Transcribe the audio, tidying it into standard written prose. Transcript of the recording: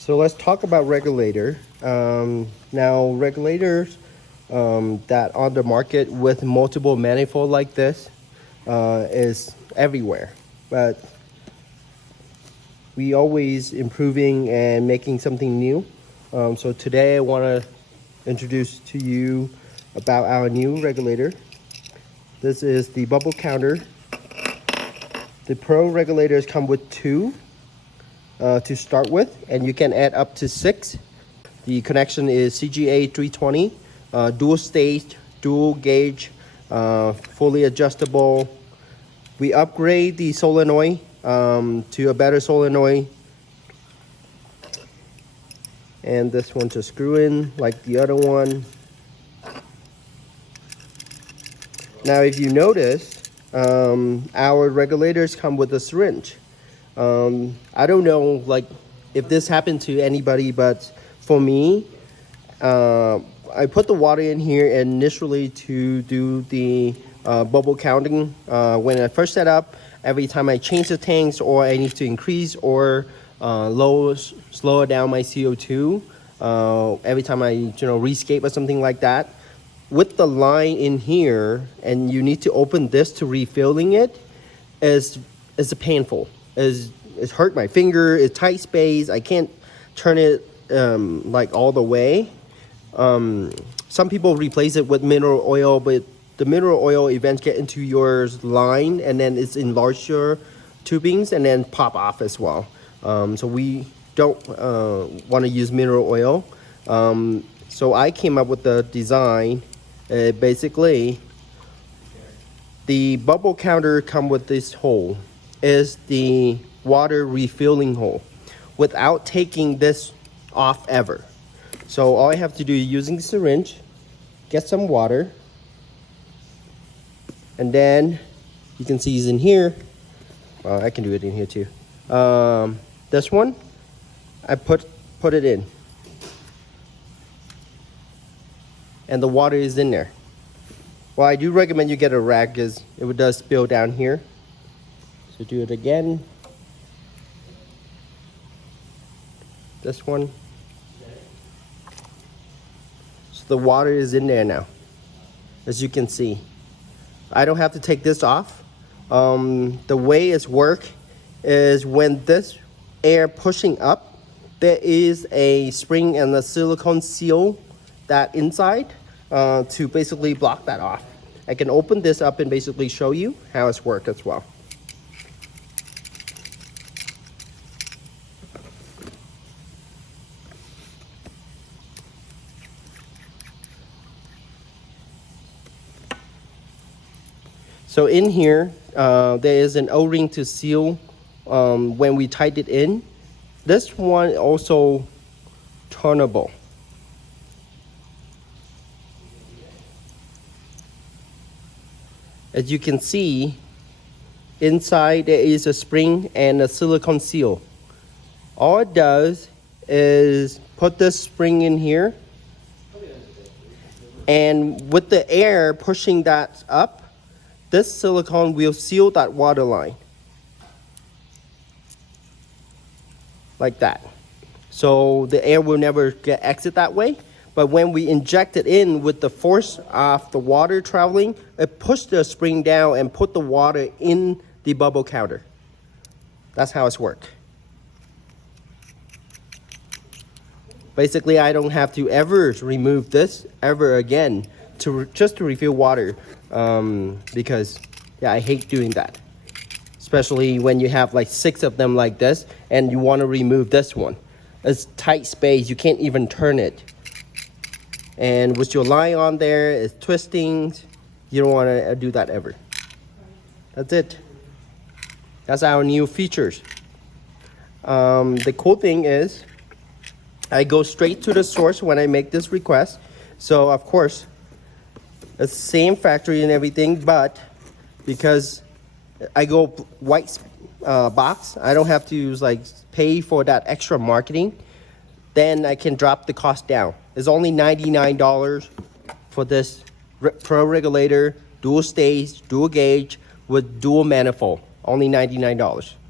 So let's talk about regulator. Now regulators that on the market with multiple manifold like this is everywhere, but we always improving and making something new. So today I want to introduce to you about our new regulator. This is the bubble counter. The Pro regulators come with two to start with, and you can add up to 6. The connection is CGA 320, dual stage, dual gauge, fully adjustable. We upgrade the solenoid to a better solenoid, and this one to screw in like the other one. Now if you notice, our regulators come with a syringe. I don't know like if this happened to anybody, but for me, I put the water in here initially to do the bubble counting. When I first set up, every time I change the tanks or I need to increase or slow down my CO2, every time I rescape or something like that, with the line in here, and you need to open this to refilling it, is painful. It's hurt my finger. It's tight space. I can't turn it like all the way. Some people replace it with mineral oil, but the mineral oil eventually get into your line, and then it's in larger tubings and then pop off as well. So we don't want to use mineral oil. So I came up with the design. Basically, the bubble counter come with this hole, is the water refilling hole, without taking this off ever. So all I have to do is using the syringe, get some water, and then you can see it's in here. I can do it in here too. This one, I put it in, and the water is in there. Well, I do recommend you get a rag because it does spill down here. So do it again. This one. So the water is in there now, as you can see. I don't have to take this off. The way it's work is when this air pushing up, there is a spring and a silicone seal that inside to basically block that off. I can open this up and basically show you how it's work as well. So in here, there is an O-ring to seal when we tied it in. This one also turnable. As you can see, inside there is a spring and a silicone seal. All it does is put this spring in here, and with the air pushing that up, this silicone will seal that water line. Like that. So the air will never exit that way. But when we inject it in with the force of the water traveling, it pushed the spring down and put the water in the bubble counter. That's how it's worked. Basically, I don't have to ever remove this ever again just to refill water, because I hate doing that. Especially when you have like 6 of them like this and you want to remove this one. It's tight space, you can't even turn it. And with your line on there, it's twisting. You don't want to do that ever. That's it. That's our new features. The cool thing is, I go straight to the source when I make this request. So of course, it's the same factory and everything, but because I go white box, I don't have to pay for that extra marketing. Then I can drop the cost down. It's only $99 for this Pro regulator, dual stage, dual gauge with dual manifold. Only $99.